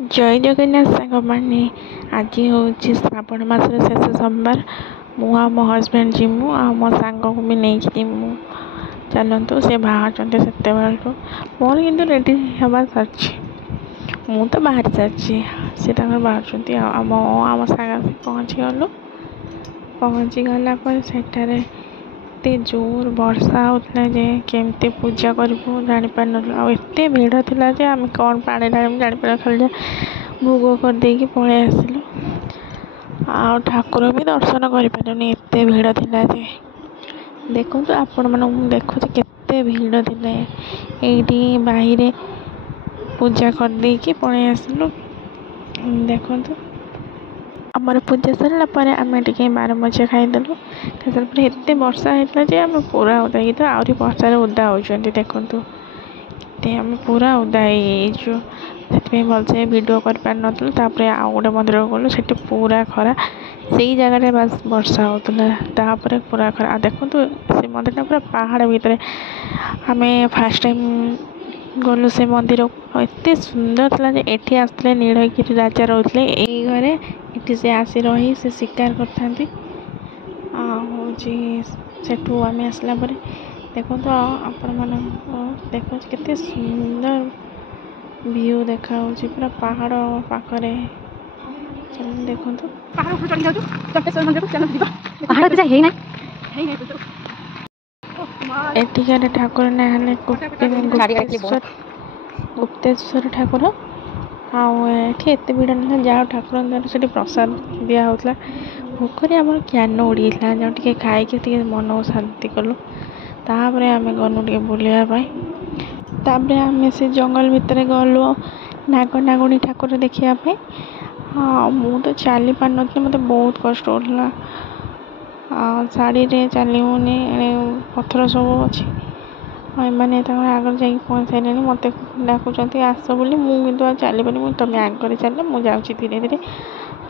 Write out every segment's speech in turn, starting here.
जय जगन्नाथ सांग मैंने आज हूँ श्रावण मासर शेष सोमवार मु आ मो हजबैंड जीमु आ मो सांग को भी नहीं जीमु चलतु से बाहर से मोर कि रेडी हवा सर मु तो बाहर सारी से बाहर आम आम सांग पहुँची गलु पहुँची गला सेठारे एते जोर वर्षा होता जे केमती पूजा करूँ जापार एत भिड़ था जे आम कौन पाने जापार खाली भोग करदे पलि आसिलु आ ठाकुर भी दर्शन करें एत भिड़ था जे देखु आपण मैं देखु केते भिड़ थे ये बाहर पूजा करदे पलि आसिलु देखु आमर पूजा सरला आम टे बारमजा खाईदेलु खाई एत वर्षा होता जे आम पूरा उदा तो आहरी वर्षार उदा होती देखु आम पूरा उदा से भलसे भिडियो कर पार नुँ आउ गोटे मंदिर गलु से पूरा खरा से जगह बस वर्षा होता पूरा खरा देखु से मंदिर पूरा पहाड़ भितर आम फास्ट टाइम गलु से मंदिर एत सुंदर था एटी आसते नीलगिरी राजा रोते यही घरे ये से आसी रही से शिकार करते हूँ सेठू आम आसला देखो आपण मन देखो केते सुंदर व्यू देखा पूरा पहाड़ पाखरे देखो एटिकार ठाकुर ना गुप्तेश्वर ठाकुर आठ भिड़ ना जहाँ ठाकुर से प्रसाद दिहला भोकर आम ज्ञान उड़ीला जो टे खाई मन को शांति कलु तापर आम गलु टे बुलायापाई आम से जंगल भितर गलु नाग नागुणी ठाकुर देखापी हाँ मु तो चली पार नी मत बहुत कष्ट होता शाढ़ी चलनी पथर सब अच्छी मैंने आगे जा पहुँच सारे मत डाकुंट आस बोली मुझे चली पानी तुम आगे चल मुझे धीरे धीरे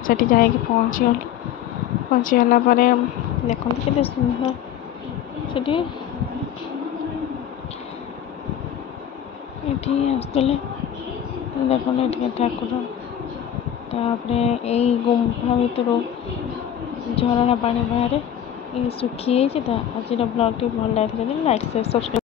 से जा पहुँची गलु पहुँची गला देखो के सुंदर से आसते देखो ये ठाकुर तापर यही गुंफा भितर झरणा पानी बाहर ये सुखी तो आज ब्लॉग टी भल लगे लाइक शेयर सब्सक्राइब।